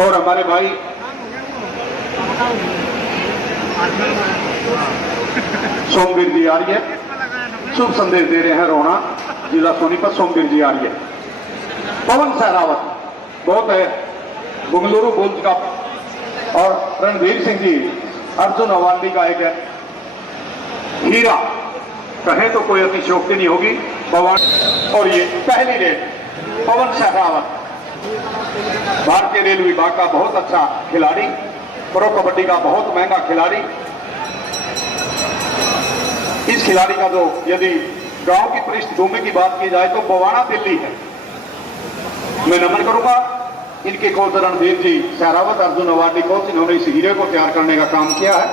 और हमारे भाई सोमवीर जी आर्य शुभ संदेश दे रहे हैं। रोहना जिला सोनीपत सोमवीर जी आर्य। पवन सहरावत बहुत है बेंगलुरु बुल्स का। और रणवीर सिंह जी अर्जुन अवार्डी का एक हीरा कहे तो कोई अतिशयोक्ति नहीं होगी। पवन और ये पहली रेल पवन सहरावत भारतीय रेल विभाग का बहुत अच्छा खिलाड़ी, प्रो कबड्डी का बहुत महंगा खिलाड़ी। इस खिलाड़ी का जो यदि गांव की पृष्ठभूमि की बात की जाए तो बवाना दिल्ली है। मैं नमन करूंगा इनके कोच रणधीर जी सहरावत अर्जुन अवार्डी कोच, इन्होंने इस हीरे को तैयार करने का काम किया है।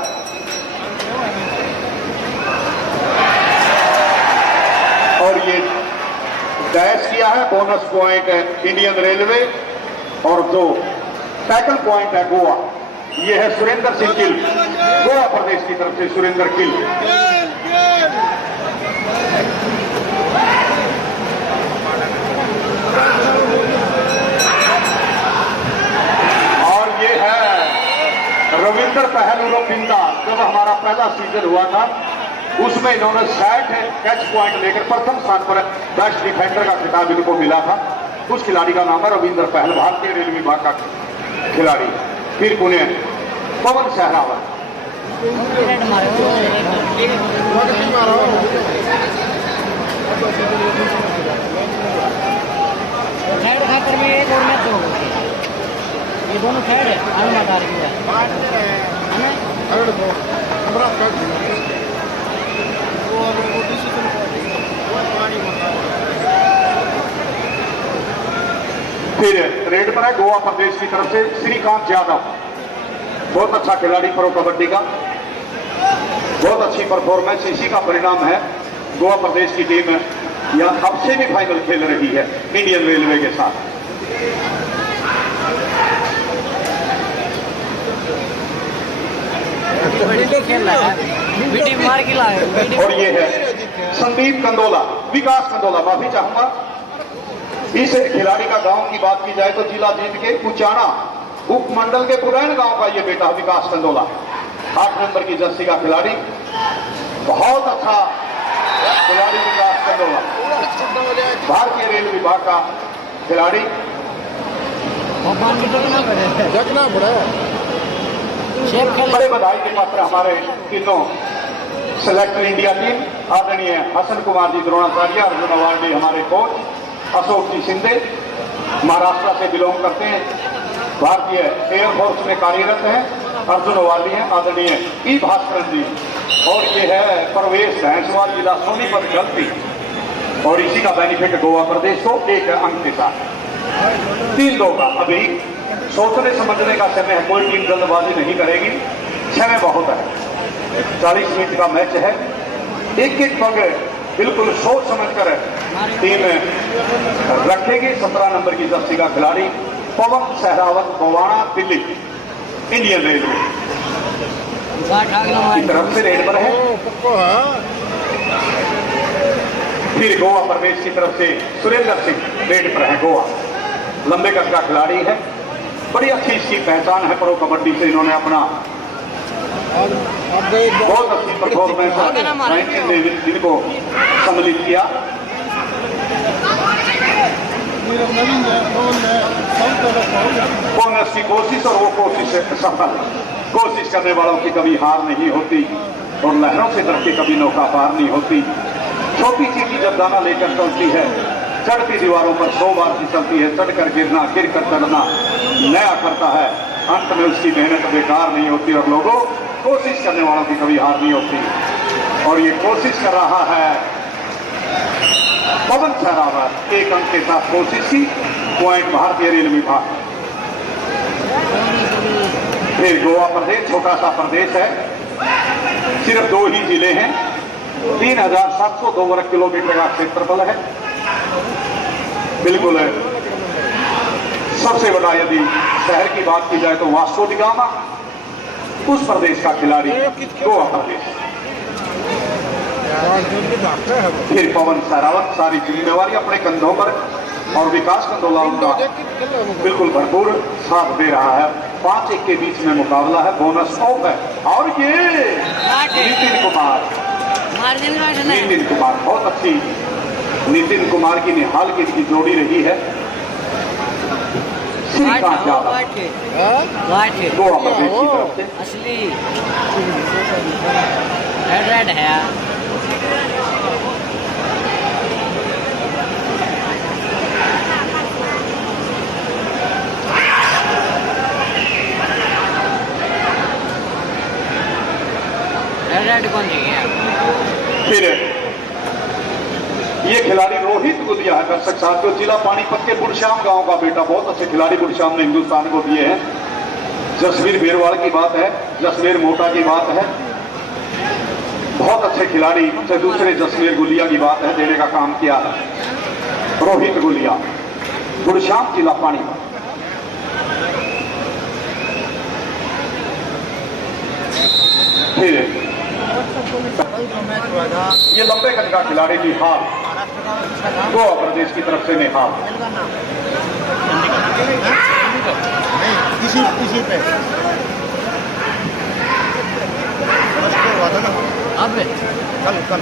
और ये डैश किया है। बोनस पॉइंट है इंडियन रेलवे और जो टैकल पॉइंट है गोवा, ये है सुरेंद्र सिंह किल, गोवा प्रदेश की तरफ से सुरेंद्र किल। और ये है रविंद्र पहल रविंदा। जब हमारा पहला सीजन हुआ था उसमें इन्होंने 60 कैच पॉइंट लेकर प्रथम स्थान पर बेस्ट डिफेंडर का खिताब इनको मिला था। उस खिलाड़ी का नाम है रविंद्र पहल, भारतीय रेल विभाग का खिलाड़ी। फिर पुणे पवन सहरावत। ये दोनों साइड है फिर रेड पर है गोवा प्रदेश की तरफ से श्रीकांत यादव, बहुत अच्छा खिलाड़ी प्रो कबड्डी का, बहुत अच्छी परफॉर्मेंस। इसी का परिणाम है गोवा प्रदेश की टीम या अब सेमीफाइनल खेल रही है इंडियन रेलवे के साथ। और ये है संदीप कंदोला, विकास कंदोला, माफी चाहूंगा। इस खिलाड़ी का गांव की बात की जाए तो जिला जीत के कुचाना उपमंडल के पुरैन गांव का ये बेटा विकास कंदोला, 8 नंबर की जर्सी का खिलाड़ी, बहुत अच्छा खिलाड़ी विकास कंदोला, भारतीय रेल विभाग का खिलाड़ी। बड़े बधाई के पात्र हमारे तीनों सेलेक्ट इंडिया टीम आदरणीय हसन कुमार जी द्रोणाचार्य, अर्जुन अवार्डी हमारे कोच, अशोक जी शिंदे महाराष्ट्र से बिलोंग करते हैं, भारतीय एयरफोर्स में कार्यरत हैं, अर्जुन अवार्डी हैं आदरणीय ई भास्कर जी। और ये है प्रवेश भैंसवाल जिला सोनीपत गलती। और इसी का बेनिफिट गोवा प्रदेश को 1 अंक के साथ 3-2 का। अभी सोचने समझने का समय है, कोई टीम जल्दबाजी नहीं करेगी, समय बहुत है। 40 मिनट का मैच है, एक एक पग बिल्कुल सोच समझकर टीम रखेगी। 17 नंबर की जर्सी का खिलाड़ी पवन सहरावत, बवाना दिल्ली इंडियन रेलवे की तरफ से रेड पर है। फिर गोवा प्रदेश की तरफ से सुरेंद्र सिंह रेड पर है, गोवा, लंबे कद का खिलाड़ी है, बड़ी अच्छी इसकी पहचान है प्रो कबड्डी से। इन्होंने अपना बहुत अच्छी परफॉर्मेंस जिनको सम्मिलित किया। बोनस की कोशिश और वो कोशिश सफल। कोशिश करने वालों की कभी हार नहीं होती और लहरों से डर के कभी नौका पार नहीं होती। छोटी चीटी जब दाना लेकर चलती है, चढ़ती दीवारों पर 100 बार फिसलती है, चढ़कर गिरना, गिर कर चढ़ना नया करता है, अंत में उसकी मेहनत बेकार नहीं होती। और लोगों, कोशिश करने वालों की कभी हार नहीं होती। और ये कोशिश कर रहा है पवन सहरावत, 1 अंक के साथ कोशिश की, पॉइंट भारतीय रेल विभाग। फिर गोवा प्रदेश छोटा सा प्रदेश है, सिर्फ 2 ही जिले हैं, 3702 वर्ग किलोमीटर का क्षेत्रफल है। बिल्कुल है। सबसे बड़ा यदि शहर की बात की जाए तो वास्को डी गामा, उस प्रदेश का खिलाड़ी गोवा प्रदेश। फिर पवन सहरावत, सारी जिम्मेवारी अपने कंधों पर और विकास कंदोला उनका बिल्कुल भरपूर साथ दे रहा है। 5-1 के बीच में मुकाबला है, बोनस ऑफ है। और ये नितिन कुमार बहुत अच्छी नितिन कुमार की निहाल की इनकी जोड़ी रही है। श्रीकांत यादव गोवा प्रदेश की तरफ से असली रेड है। रेड कौन सी है? फिर ये खिलाड़ी रोहित गुलिया है, दर्शक साथियों, जिला पानीपत के बुढ़श्याम गांव का बेटा। बहुत अच्छे खिलाड़ी बुढ़श्याम ने हिंदुस्तान को दिए हैं। जसवीर बेरवाल की बात है, जसवीर मोटा की बात है, बहुत अच्छे खिलाड़ी से दूसरे जसवीर गुलिया की बात है, देने का काम किया है रोहित गुलिया, बुढ़श्याम जिला पानीपत। फिर ये लंबे कद का खिलाड़ी निहाल, गोवा प्रदेश की तरफ से निहाल। इसी पे अब कल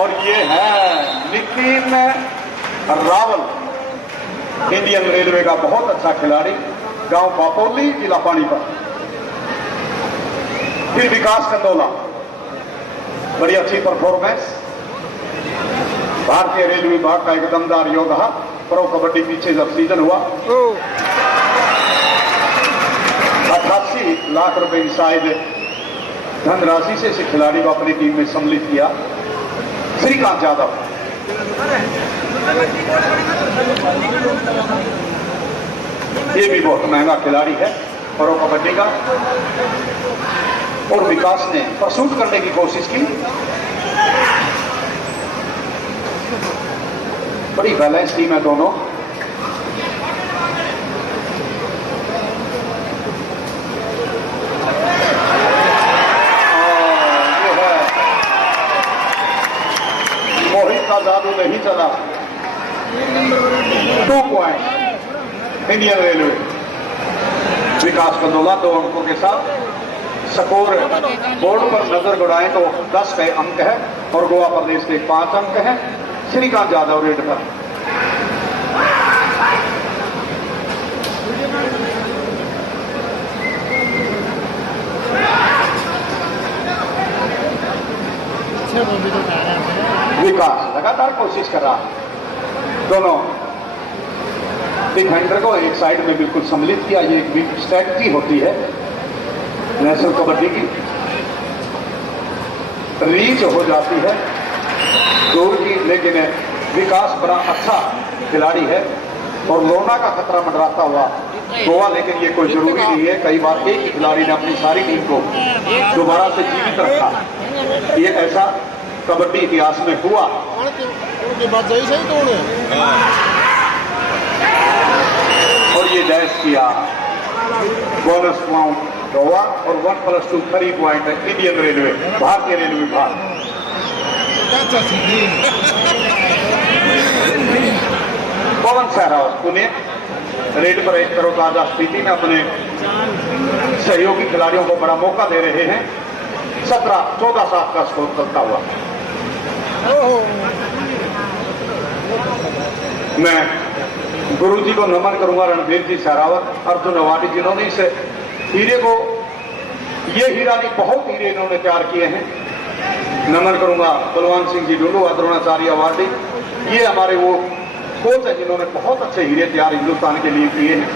और ये है नितिन रावल, इंडियन रेलवे का बहुत अच्छा खिलाड़ी, गांव पापोली, जिला पानीपत। फिर विकास कंदोला, बड़ी अच्छी परफॉर्मेंस, भारतीय रेलवे विभाग का एक दमदार योद्धा। प्रो कबड्डी पीछे जब सीजन हुआ 88 लाख रुपए की शायद धनराशि से इस खिलाड़ी को अपनी टीम में सम्मिलित किया। श्रीकांत यादव ये भी बहुत महंगा खिलाड़ी है प्रो कबड्डी का। और विकास ने परसूट करने की कोशिश की, बड़ी बैलेंस टीम है दोनों। ये है मोहित का जादू नहीं चला। 2 पॉइंट इंडियन रेलवे। विकास कंदोला 2 अंकों के साथ। स्कोर बोर्ड पर नजर गड़ाएं तो 10 के अंक है और गोवा प्रदेश के 5 अंक हैं। श्रीकांत यादव रेड पर। विकास लगातार कोशिश कर रहा है। दोनों डिफेंडर को एक साइड में बिल्कुल सम्मिलित किया। ये एक स्ट्रैटेजी होती है नेशनल कबड्डी की। रीच हो जाती है दूर की, लेकिन विकास बड़ा अच्छा खिलाड़ी है और लोना का खतरा मंडराता हुआ गोवा। लेकिन ये कोई जरूरी नहीं है, कई बार एक ही खिलाड़ी ने अपनी सारी टीम को दोबारा से जीवित रखा। ये ऐसा कबड्डी इतिहास में हुआ। और ये डैश किया। बोनस पॉइंट गोवा और 1+2 3 पॉइंट इंडियन रेलवे, भारतीय रेलवे विभाग। पवन सहरावत पुणे रेड पर एक तरोताजा स्थिति में अपने सहयोगी खिलाड़ियों को बड़ा मौका दे रहे हैं। 14-7 का स्कोर चलता हुआ। मैं गुरुजी को नमन करूंगा, रणधीर जी सहरावत, अर्जुन अवार्डी, जिन्होंने इस हीरे को, ये हीरा नहीं बहुत हीरे इन्होंने तैयार किए हैं। नमन करूंगा बलवान सिंह जी डुल्लू, द्रोणाचार्य अवार्डी। ये हमारे वो कोच हैं जिन्होंने बहुत अच्छे हीरे तैयार हिंदुस्तान के लिए किए हैं।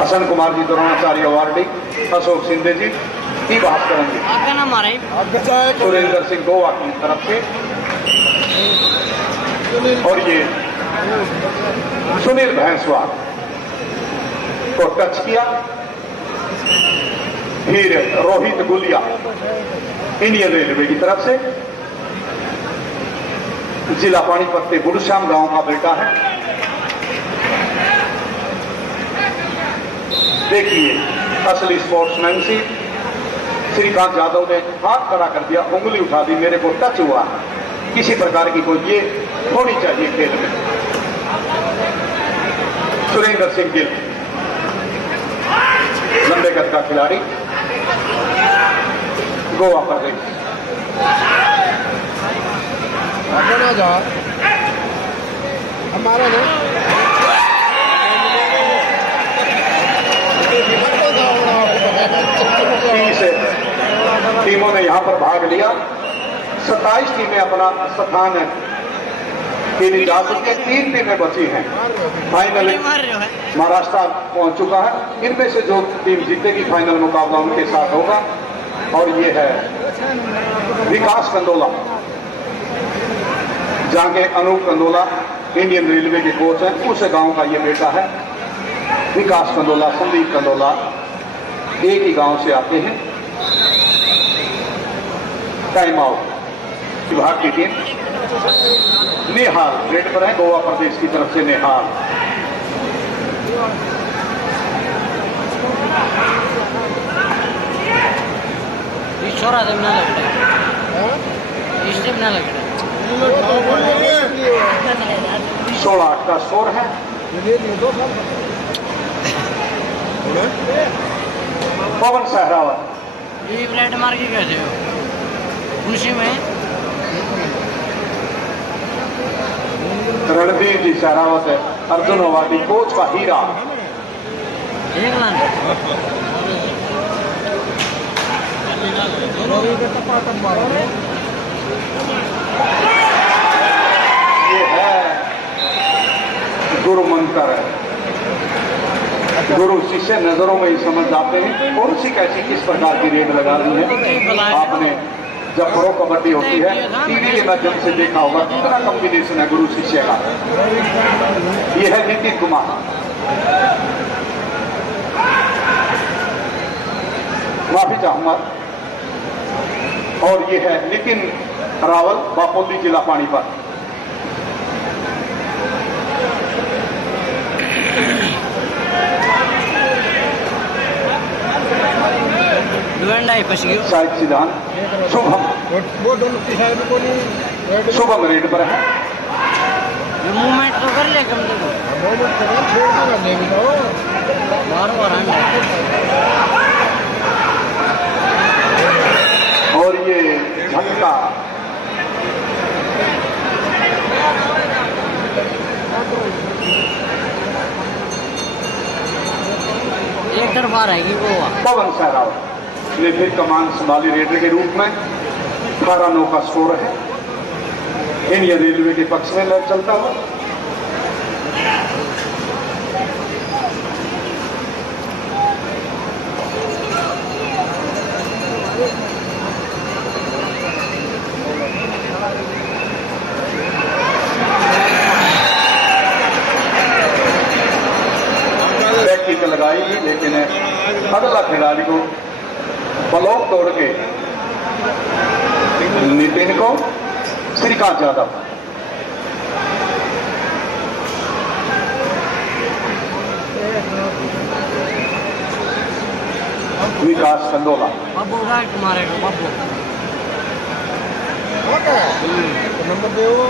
हसन कुमार जी द्रोणाचार्य अवार्डी, अशोक शिंदे जी, की बात करेंगे। आपका नाम आ रहा है सुरेंद्र सिंह गोवा की तरफ से। और ये सुनील भैंसवाल को टच किया। फिर रोहित गुलिया इंडियन रेलवे की तरफ से, जिला पानीपत के बुढ़श्याम गांव का बेटा है। देखिए असली स्पोर्ट्समैनशिप, श्रीकांत यादव ने हाथ खड़ा कर दिया, उंगली उठा दी, मेरे को टच हुआ, किसी प्रकार की कोई ये होनी चाहिए खेल में। सुरेंद्र सिंह गिल लंबे कद का खिलाड़ी, गोवा पर गई। हमारा टीमों ने यहां पर भाग लिया। 27 टीमें अपना स्थान के लिए जा चुकी है, 3 टीमें बची हैं। फाइनल महाराष्ट्र पहुंच चुका है। इनमें से जो टीम जीतेगी फाइनल मुकाबला उनके साथ होगा। और ये है विकास कंदोला, जहां के अनूप कंदोला इंडियन रेलवे के कोच हैं, उस गांव का ये बेटा है विकास कंदोला, संदीप कंदोला एक ही गांव से आते हैं। टाइम आउट विभाग की टीम नेहाल रेड पर है, गोवा प्रदेश की तरफ से नेहाल। छोरा से ना लगता है, इससे ना लगता है। 16-8 का स्कोर है। पवन सहरावत ये ब्रेड मार के कैसे हो खुशी में? रणधीर जी सहरावत है, अर्जुन अवार्डी कोच का हीरा। एक लाख ये है गुरु मंत्र है। गुरु शिष्य नजरों में ही समझ जाते हैं कौन सी कैसी किस प्रकार की रेड लगा दी है। आपने जब प्रो कबड्डी होती है टीवी के माध्यम से देखा होगा कितना कॉम्बिनेशन है गुरु शिष्य का। यह है नितिन कुमार, माफी चाहूंगा। और ये है नितिन रावल, बापोली जिला पानीपत। शाहिद सिद्धांत, शुभम रेड पर है। मूवमेंट तो कर ले कम से कम बार और ये झटका एक तरफा रहेगी गोवा। पवन सहरावत ने फिर कमान संभाली रेडर के रूप में। 18-9 का स्कोर है। इंडियन रेलवे के पक्ष में मैच चलता हुआ। बैक किक लगाई लेकिन अगला खिलाड़ी को ब्लॉक तोड़ के नितिन को श्रीकांत यादव। विकास कंदोला बब्बू राइट मारेगा बब्बू। नंबर दे वो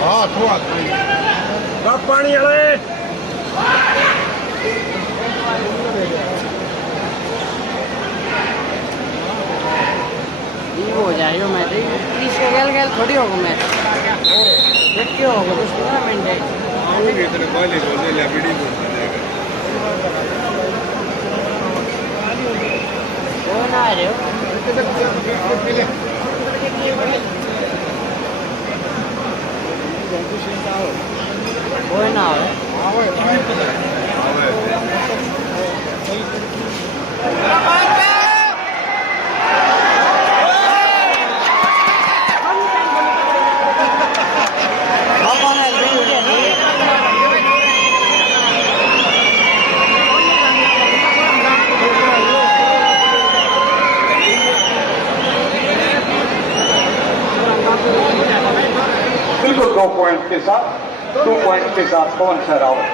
हाँ थोड़ा कब पानी वाले हो जाएगा मैं इसके गल गल थोड़ी होगा मैं देख क्यों होगा कुछ टूर्नामेंट है वो ना आ रहे हो वो ना आ साथ 2 पॉइंट के साथ पवन सहरावत।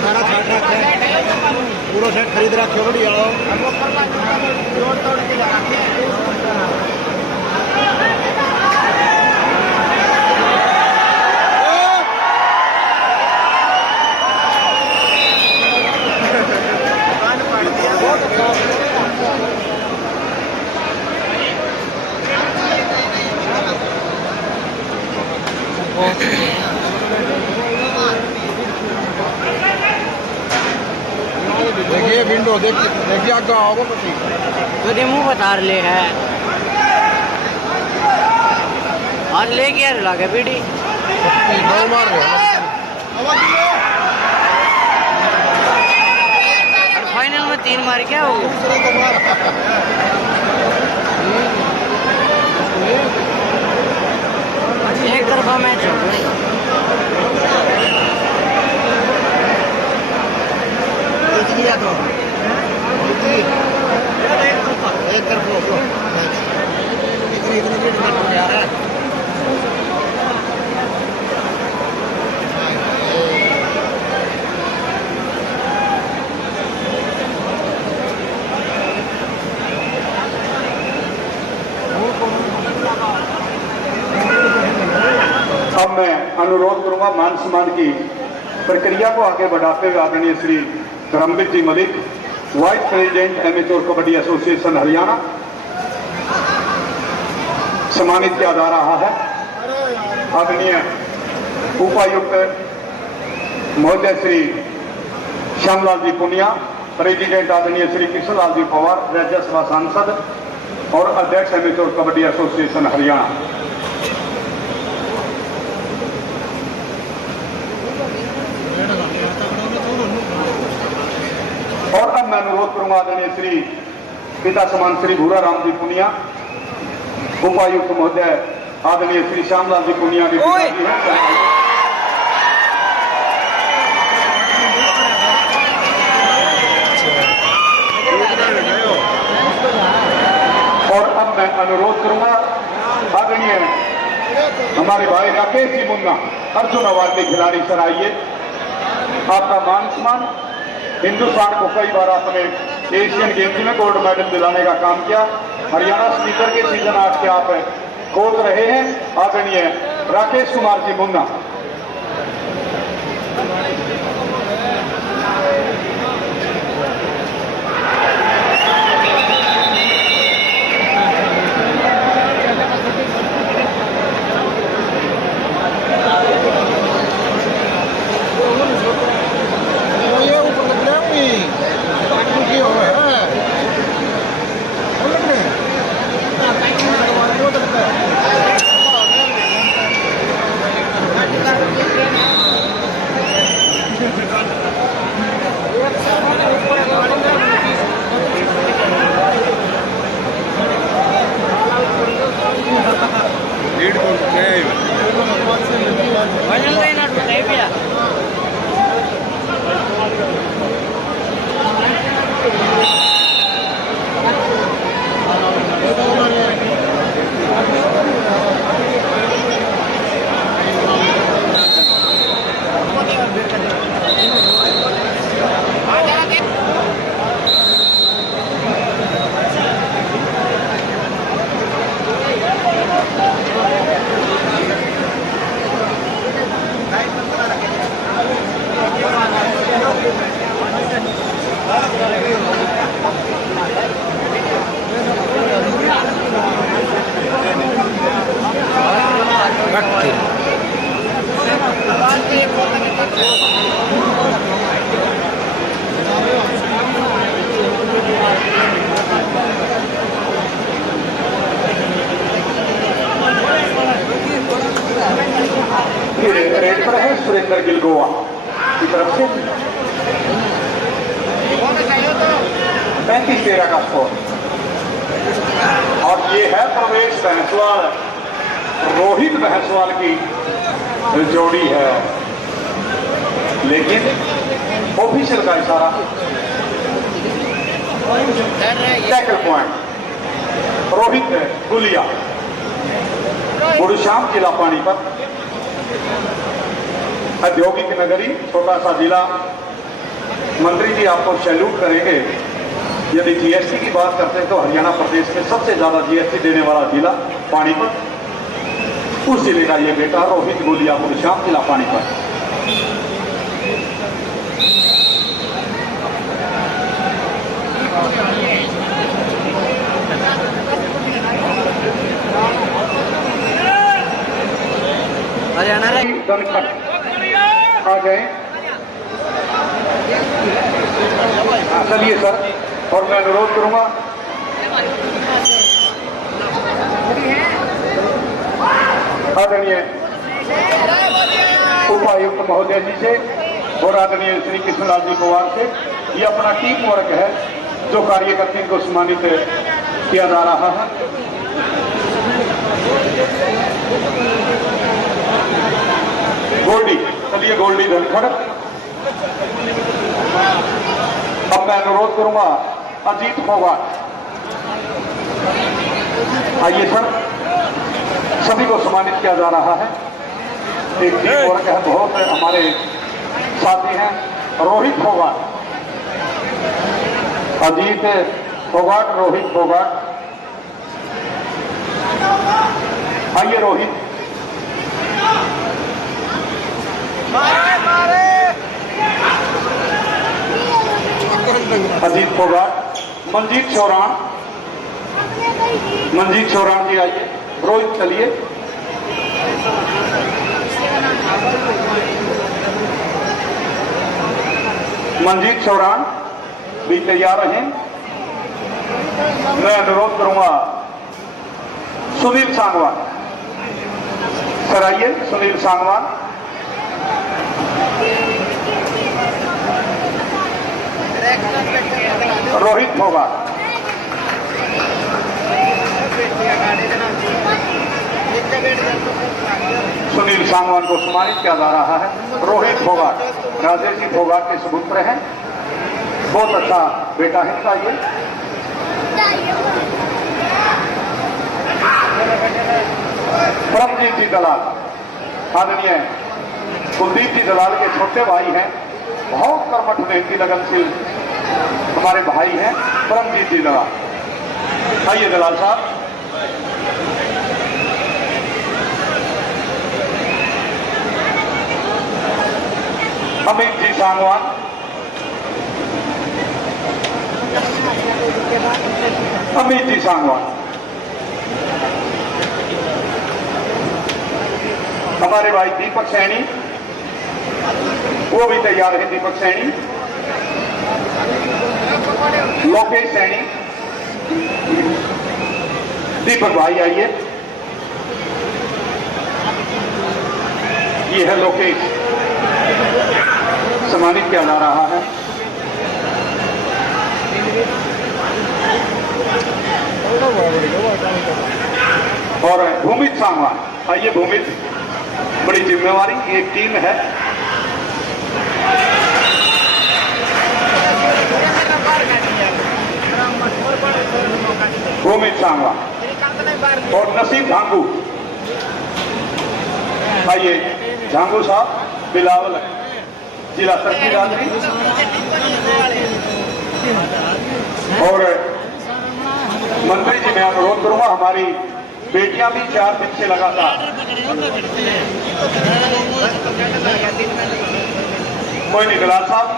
सारा पूरा सेट खरीद रखे बड़ी देखिए विंडो देखिए आगे आओगे तो मुंह बता ले है और ले के यार लगे बीड़ी मार फाइनल में 3 मार क्या हो एक तरफा मैच हो एक तरफ अब मैं अनुरोध करूंगा मान सम्मान की प्रक्रिया को आगे बढ़ाते हुए आदरणीय Shri Dharamvir ji Malik, vice president amateur kabaddi association Haryana, सम्मानित किया जा रहा है। आदरणीय उपायुक्त महोदय श्री श्यामलाल जी पुनिया, प्रेसिडेंट आदरणीय श्री कृष्णलाल जी पवार, राज्यसभा सांसद और अध्यक्ष एमेच्योर कबड्डी एसोसिएशन हरियाणा। और अब मैं अनुरोध करूंगा आदरणीय श्री पिता समान श्री भूरा राम जी पुनिया, उपायुक्त महोदय आदरणीय श्री श्यामलाल जी पुनिया के पिताजी हैं, और अब मैं अनुरोध करूंगा आदरणीय हमारे भाई राकेश जी मुन्ना, अर्जुन अवार्ड के खिलाड़ी सर आइए। आपका मान सम्मान हिंदुस्तान को कई बार आपने एशियन गेम्स में गोल्ड मेडल दिलाने का काम किया। हरियाणा स्पीकर के सीजन 8 के आप कोच रहे हैं आदरणीय राकेश कुमार जी मुन्ना। रेड पर है सुरेंद्र गिल गोवा की तरफ से 35-13 का स्कोर। और ये है प्रवेश भैंसवाल रोहित भैंसवाल की जोड़ी है, लेकिन ऑफिशियल का इशारा टैकल पॉइंट रोहित गुलिया, गुरुश्याम जिला पानीपत, औद्योगिक नगरी, छोटा सा जिला। मंत्री जी आपको सैल्यूट करेंगे। यदि जीएसटी की बात करते हैं तो हरियाणा प्रदेश में सबसे ज्यादा जीएसटी देने वाला जिला पानीपत, उस जिले का ये बेटा रोहित गुलिया, गुरुश्याम जिला पानीपत। हरियाणा रे आ गए। चलिए सर, और मैं अनुरोध करूंगा आदरणीय उपायुक्त महोदय जी से और आदरणीय श्री कृष्णलाल जी पवार से, ये अपना टीम वर्क है जो कार्यकर्ता को सम्मानित किया जा रहा है। गोल्डी, चलिए गोल्डी धनखड़। अब मैं अनुरोध करूंगा अजीत फोगाट, आइए सर, सभी को सम्मानित किया जा रहा है। एक टीम वर्क है, बहुत हमारे साथी हैं। रोहित फोगाट, अजीत फोगाट, रोहित फोगाट, आइए रोहित। अजीत फोगाट, मंजीत चौरान, मंजीत चौरान जी आइए। रोहित चलिए। मंजीत चौरान भी तैयार रहें। मैं अनुरोध करूंगा सुनील सांगवान, सर आइए सुनील सांगवान। रोहित फोगाट, सुनील सांगवान को सम्मानित किया जा रहा है। रोहित फोगाट राजेश जी फोगाट के सुपुत्र हैं, बहुत अच्छा बेटा है इनका ये। परमजीत जी दलाल, आदरणीय कुलदीप जी दलाल के छोटे भाई हैं, बहुत कर्मठ मेहनती लगनशील हमारे भाई हैं परमजीत जी दलाल। आइए दलाल साहब। अमित जी सांगवान, अमित जी सांगवान, हमारे भाई दीपक सैनी, वो भी तैयार है। दीपक सैनी, लोकेश सैनी, दीपक भाई आइए। ये है लोकेश, सम्मानित किया जा रहा है। और भूमित सांगवान, आइए भूमित। बड़ी जिम्मेवारी की एक टीम है। भूमित सांगवान और नसीब झांगू, आइए झांगू साहब, बिलावल जिला तरक्की। और मंत्री जी मैं अनुरोध करूंगा, हमारी बेटियां भी 4 दिन से लगातार, कोई नहीं दलाल साहब,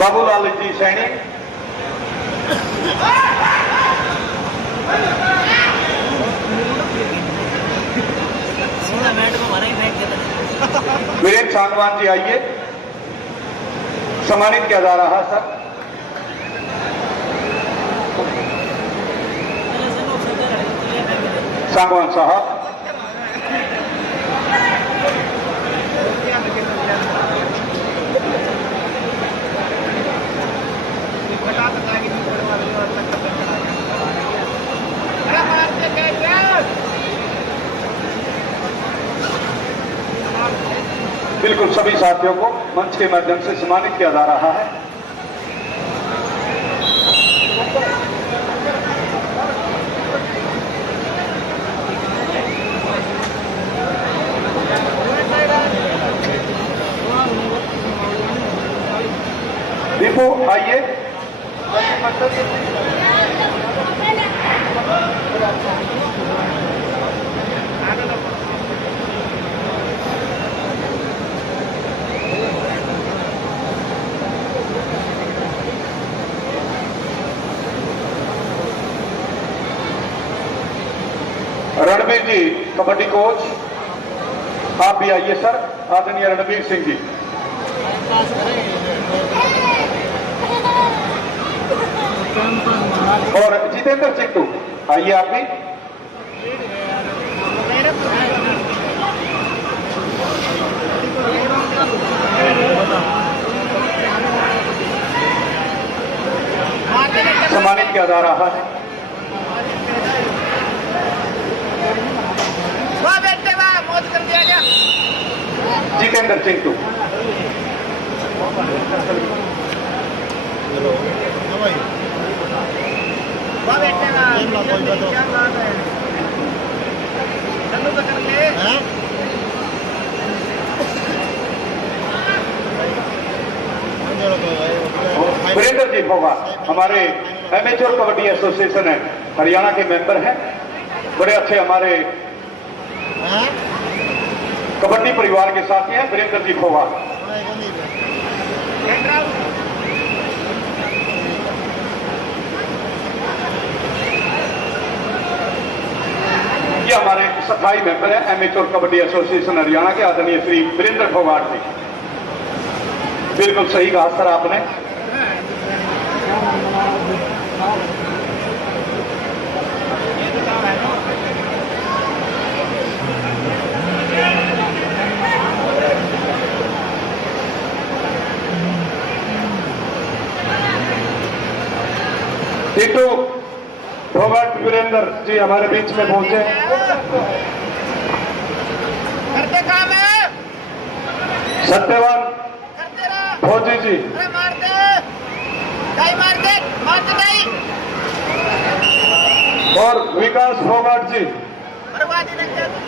बाबूलाल जी सैनी, वीरेंद्र सांगवान जी आइए, सम्मानित किया जा रहा है सर। सांगवान साहब, बिल्कुल सभी साथियों को मंच के माध्यम से सम्मानित किया जा रहा है। दीपू आइए। रणबीर जी कबड्डी कोच, आप भी आइए सर। आदरणीय रणबीर सिंह जी। और जितेंद्र चिट्टू आइए आप भी। सम्मानित किया जा रहा है। जितेंद्र चिंटू। वीरेंद्र जी होगा, हमारे एमेच्योर कबड्डी एसोसिएशन है, हरियाणा के मेंबर हैं, बड़े अच्छे हमारे कबड्डी परिवार के साथी हैं। वीरेंद्र जी होगा। ये हमारे स्थायी मेंबर हैं एमेच्योर कबड्डी एसोसिएशन हरियाणा के आदरणीय श्री वीरेंद्र फोगाट जी। बिल्कुल सही कहा सर आपने। टीटू फोगाट वीरेंद्र जी हमारे बीच में पहुंचे। करते काम है, सत्यवान करते रहो। फौजी जी। अरे मारते मारते और विकास फोगाट जी। बर्बादी लग जाती।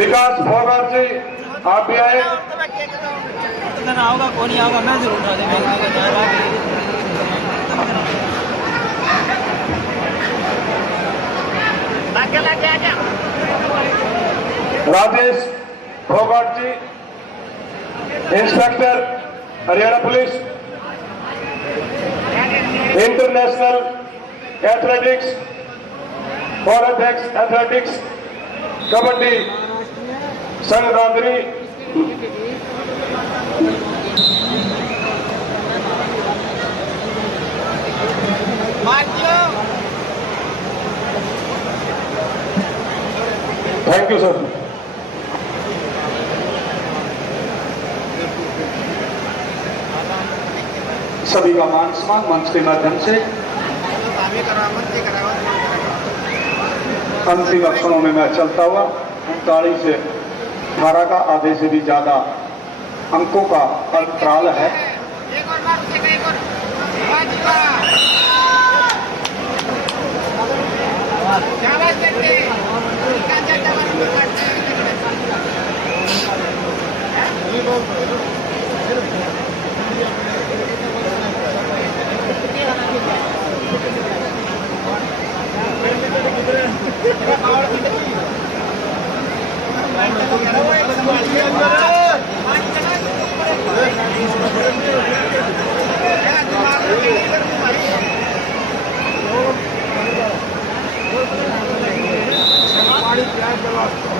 विकास फोगाट जी आप भी आए। होगा कौन ही होगा, मैं जरूर उठा देगा। Rajesh Phogat ji, inspector Haryana police, international athletics और अध्यक्ष एथलेटिक्स कबड्डी संघ गांधरी। Thank you sir. सभी का मान सम्मान मंच के माध्यम से अंतिम क्षणों में मैं चलता हुआ 39 से 18 का आधे से भी ज्यादा अंकों का अंतराल है।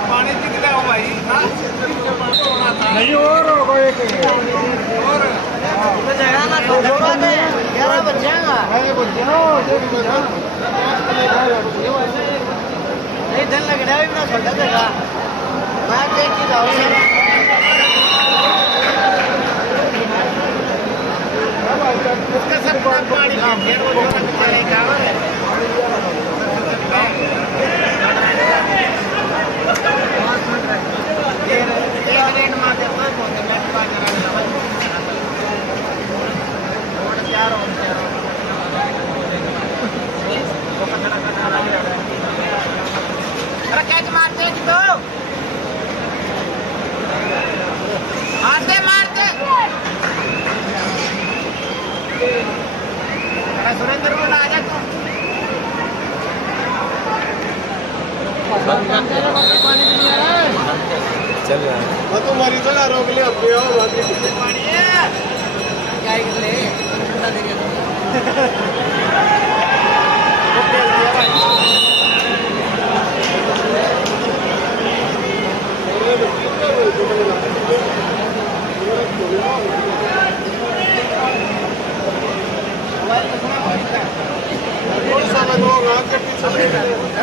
पानी कितना हो भाई? नहीं और नहीं धन लग रहा है ना छोटा देगा मैं देख के जाऊँ उसका सब पानी फिर वो जो चलेगा चल यार मैं तो मरी चला रोक ले अब आओ बाकी पानी है क्या कर ले ठंडा दे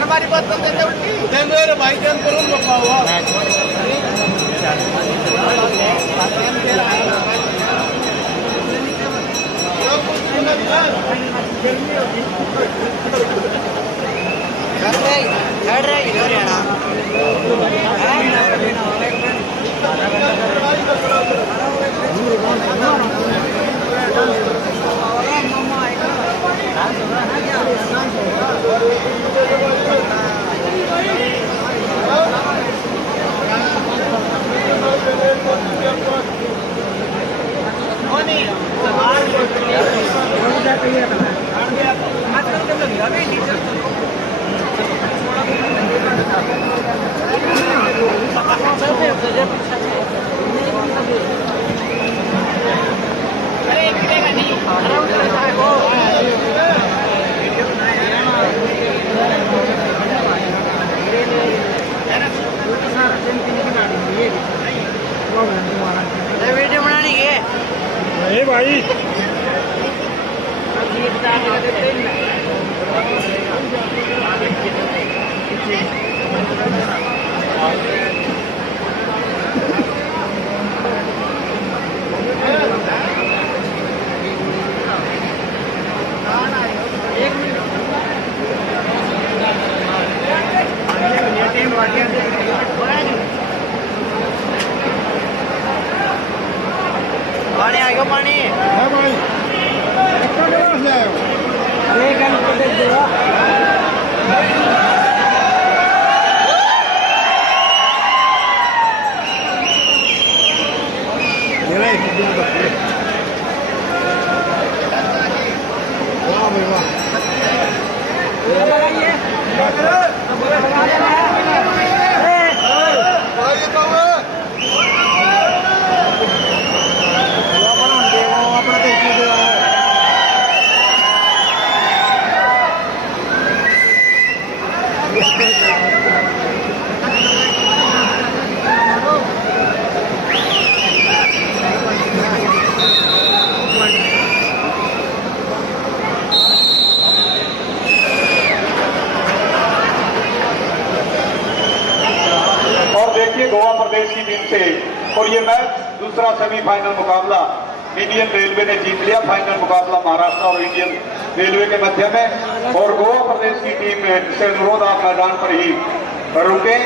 हमारी बात तो देते उल्टी देंगे रे भाई जान करो बाबा हुआ वीडियो बनानी है भाई पानी आ गया पानी है भाई कितना गिलास ले आए हो एक घंटे दे देगा ये ले दो दो वाह भाई वाह देखिए गोवा प्रदेश की टीम से और ये मैच दूसरा सेमीफाइनल मुकाबला इंडियन रेलवे ने जीत लिया। फाइनल मुकाबला महाराष्ट्र और इंडियन रेलवे के मध्य में और गोवा प्रदेश की टीम से अनुरोध आप मैदान पर ही रुके,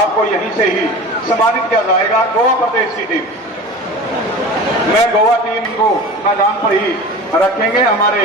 आपको यहीं से ही सम्मानित किया जाएगा। गोवा प्रदेश की टीम मैं गोवा टीम को मैदान पर ही रखेंगे। हमारे